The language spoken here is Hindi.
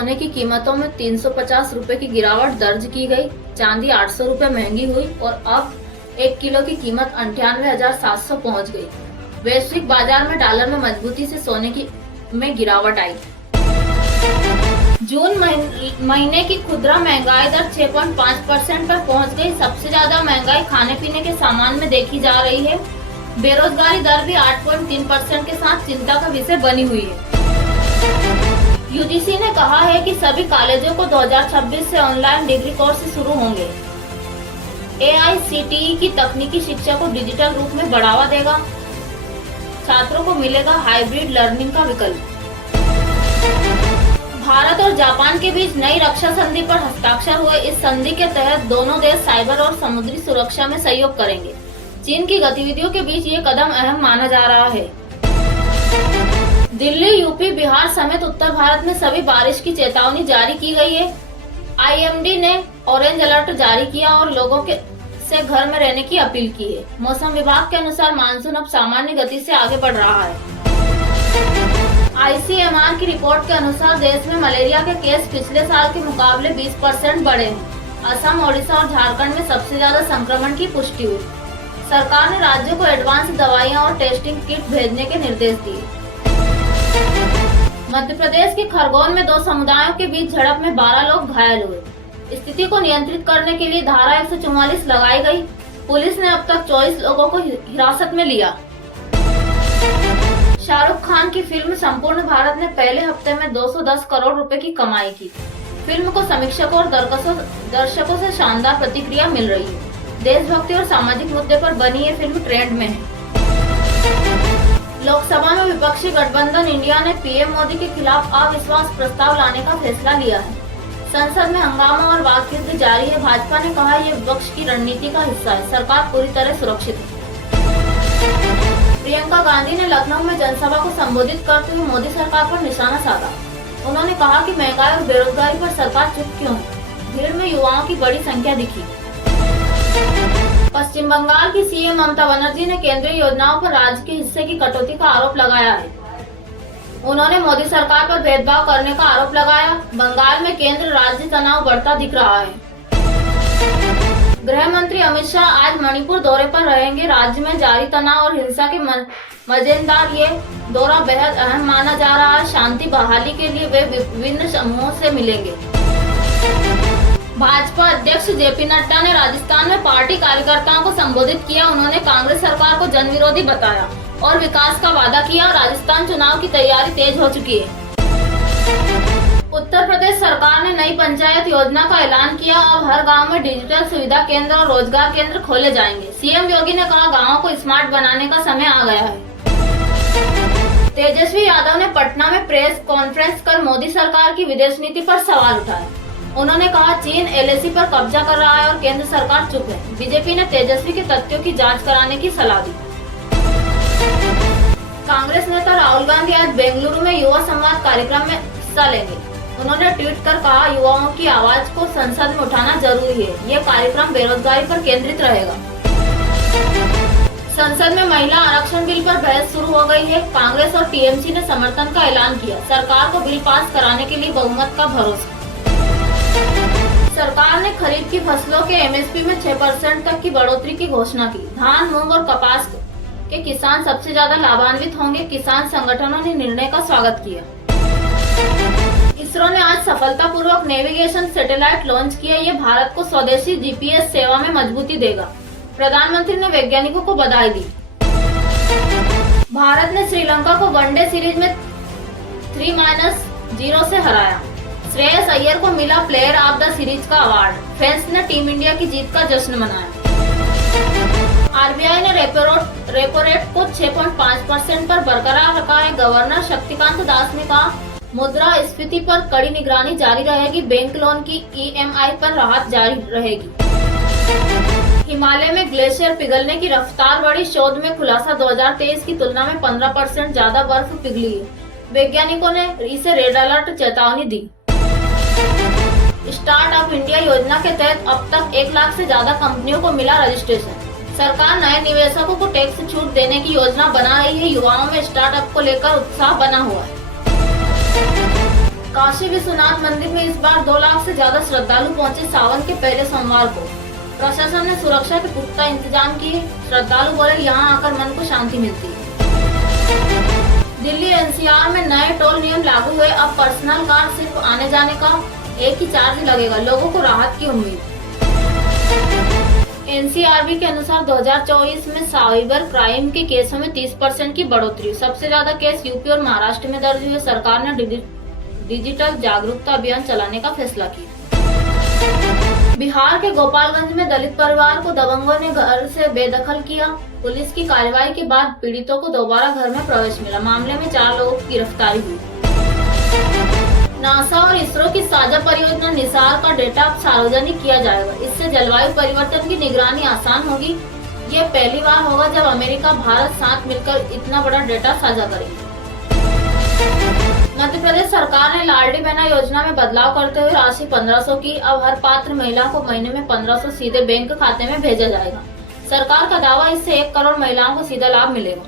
सोने की कीमतों में 350 रुपए की गिरावट दर्ज की गई। चांदी 800 रुपए महंगी हुई और अब 1 किलो की कीमत 98,700 पहुंच गई। वैश्विक बाजार में डॉलर में मजबूती से सोने की में गिरावट आई। जून महीने की खुदरा महंगाई दर 6.5% पर पहुंच गई। सबसे ज्यादा महंगाई खाने पीने के सामान में देखी जा रही है। बेरोजगारी दर भी 8.3% के साथ चिंता का विषय बनी हुई है। यूजीसी ने कहा है कि सभी कॉलेजों को 2026 से ऑनलाइन डिग्री कोर्स शुरू होंगे। एआईसीटीई की तकनीकी शिक्षा को डिजिटल रूप में बढ़ावा देगा। छात्रों को मिलेगा हाइब्रिड लर्निंग का विकल्प। भारत और जापान के बीच नई रक्षा संधि पर हस्ताक्षर हुए। इस संधि के तहत दोनों देश साइबर और समुद्री सुरक्षा में सहयोग करेंगे। चीन की गतिविधियों के बीच ये कदम अहम माना जा रहा है। दिल्ली, यूपी, बिहार समेत उत्तर भारत में सभी बारिश की चेतावनी जारी की गई है। आईएमडी ने ऑरेंज अलर्ट जारी किया और लोगों से घर में रहने की अपील की है। मौसम विभाग के अनुसार मानसून अब सामान्य गति से आगे बढ़ रहा है। आईसीएमआर की रिपोर्ट के अनुसार देश में मलेरिया के केस पिछले साल के मुकाबले 20% बढ़े हैं। असम, ओडिशा और झारखंड में सबसे ज्यादा संक्रमण की पुष्टि हुई। सरकार ने राज्यों को एडवांस दवाइयां और टेस्टिंग किट भेजने के निर्देश दिए। मध्य प्रदेश के खरगोन में 2 समुदायों के बीच झड़प में 12 लोग घायल हुए। स्थिति को नियंत्रित करने के लिए धारा 144 लगाई गई। पुलिस ने अब तक 24 लोगों को हिरासत में लिया। शाहरुख खान की फिल्म संपूर्ण भारत ने पहले हफ्ते में 210 करोड़ रुपए की कमाई की। फिल्म को समीक्षकों और दर्शकों से शानदार प्रतिक्रिया मिल रही है। देशभक्ति और सामाजिक मुद्दे पर बनी ये फिल्म ट्रेंड में है। लोकसभा में विपक्षी गठबंधन इंडिया ने पीएम मोदी के खिलाफ अविश्वास प्रस्ताव लाने का फैसला लिया है। संसद में हंगामा और वाकयुद्ध जारी है। भाजपा ने कहा ये विपक्ष की रणनीति का हिस्सा है। सरकार पूरी तरह सुरक्षित है। प्रियंका गांधी ने लखनऊ में जनसभा को संबोधित करते हुए मोदी सरकार पर निशाना साधा। उन्होंने कहा कि महंगाई और बेरोजगारी पर सरकार चुप क्यों है। भीड़ में युवाओं की बड़ी संख्या दिखी। पश्चिम बंगाल की सीएम ममता बनर्जी ने केंद्रीय योजनाओं पर राज्य के हिस्से की कटौती का आरोप लगाया है। उन्होंने मोदी सरकार पर भेदभाव करने का आरोप लगाया। बंगाल में केंद्र राज्य तनाव बढ़ता दिख रहा है। गृह मंत्री अमित शाह आज मणिपुर दौरे पर रहेंगे। राज्य में जारी तनाव और हिंसा के मद्देनजर ये दौरा बेहद अहम माना जा रहा है। शांति बहाली के लिए वे विभिन्न समूहों से मिलेंगे। भाजपा अध्यक्ष जेपी नड्डा ने राजस्थान में पार्टी कार्यकर्ताओं को संबोधित किया। उन्होंने कांग्रेस सरकार को जन विरोधी बताया और विकास का वादा किया। राजस्थान चुनाव की तैयारी तेज हो चुकी है। उत्तर प्रदेश सरकार ने नई पंचायत योजना का ऐलान किया। अब हर गांव में डिजिटल सुविधा केंद्र और रोजगार केंद्र खोले जाएंगे। सीएम योगी ने कहा गाँव को स्मार्ट बनाने का समय आ गया है। तेजस्वी यादव ने पटना में प्रेस कॉन्फ्रेंस कर मोदी सरकार की विदेश नीति पर सवाल उठाया। उन्होंने कहा चीन एलएसी पर कब्जा कर रहा है और केंद्र सरकार चुप है। बीजेपी ने तेजस्वी के तथ्यों की जांच कराने की सलाह दी। कांग्रेस नेता राहुल गांधी आज बेंगलुरु में युवा संवाद कार्यक्रम में हिस्सा लेंगे। उन्होंने ट्वीट कर कहा युवाओं की आवाज को संसद में उठाना जरूरी है। ये कार्यक्रम बेरोजगारी पर केंद्रित रहेगा। संसद में महिला आरक्षण बिल पर बहस शुरू हो गई है। कांग्रेस और टीएमसी ने समर्थन का ऐलान किया। सरकार को बिल पास कराने के लिए बहुमत का भरोसा। सरकार ने खरीफ की फसलों के एमएसपी में 6% तक की बढ़ोतरी की घोषणा की। धान, मूंग और कपास के किसान सबसे ज्यादा लाभान्वित होंगे। किसान संगठनों ने निर्णय का स्वागत किया। इसरो ने आज सफलतापूर्वक नेविगेशन सैटेलाइट लॉन्च किया। ये भारत को स्वदेशी जीपीएस सेवा में मजबूती देगा। प्रधानमंत्री ने वैज्ञानिकों को बधाई दी। भारत ने श्रीलंका को वनडे सीरीज में 3-0 से हराया। श्रेयस अय्यर को मिला प्लेयर ऑफ द सीरीज का अवार्ड। फैंस ने टीम इंडिया की जीत का जश्न मनाया। आरबीआई ने रेपो रेट को 6.5% पर बरकरार रखा है। गवर्नर शक्तिकांत दास ने कहा मुद्रा स्फीति पर कड़ी निगरानी जारी रहेगी। बैंक लोन की ईएमआई पर राहत जारी रहेगी। हिमालय में ग्लेशियर पिघलने की रफ्तार बढ़ी। शोध में खुलासा 2023 की तुलना में 15% ज्यादा बर्फ पिघली है। वैज्ञानिकों ने इसे रेड अलर्ट चेतावनी दी। स्टार्टअप इंडिया योजना के तहत अब तक 1 लाख से ज्यादा कंपनियों को मिला रजिस्ट्रेशन। सरकार नए निवेशकों को टैक्स छूट देने की योजना बना रही है। युवाओं में स्टार्टअप को लेकर उत्साह बना हुआ है। काशी विश्वनाथ मंदिर में इस बार 2 लाख से ज्यादा श्रद्धालु पहुंचे। सावन के पहले सोमवार को प्रशासन ने सुरक्षा के पुख्ता इंतजाम किए। श्रद्धालु बोले यहां आकर मन को शांति मिलती है। दिल्ली एनसीआर में नए टोल नियम लागू हुए। अब पर्सनल कार सिर्फ आने जाने का एक ही चार्ज लगेगा। लोगों को राहत की उम्मीद। एनसीआरबी के अनुसार 2024 में साइबर क्राइम के केसों में 30% की बढ़ोतरी। सबसे ज्यादा केस यूपी और महाराष्ट्र में दर्ज हुए। सरकार ने डिजिटल जागरूकता अभियान चलाने का फैसला किया। बिहार के गोपालगंज में दलित परिवार को दबंगों ने घर से बेदखल किया। पुलिस की कार्रवाई के बाद पीड़ितों को दोबारा घर में प्रवेश मिला। मामले में 4 लोगों की गिरफ्तारी हुई। नासा और इसरो की साझा परियोजना निसार का डेटा अब सार्वजनिक किया जाएगा। इससे जलवायु परिवर्तन की निगरानी आसान होगी। ये पहली बार होगा जब अमेरिका भारत साथ मिलकर इतना बड़ा डेटा साझा करेंगे। मध्य प्रदेश सरकार ने लाडली बहना योजना में बदलाव करते हुए राशि 1500 की। अब हर पात्र महिला को महीने में 1500 सीधे बैंक खाते में भेजा जाएगा। सरकार का दावा, इससे 1 करोड़ महिलाओं को सीधा लाभ मिलेगा।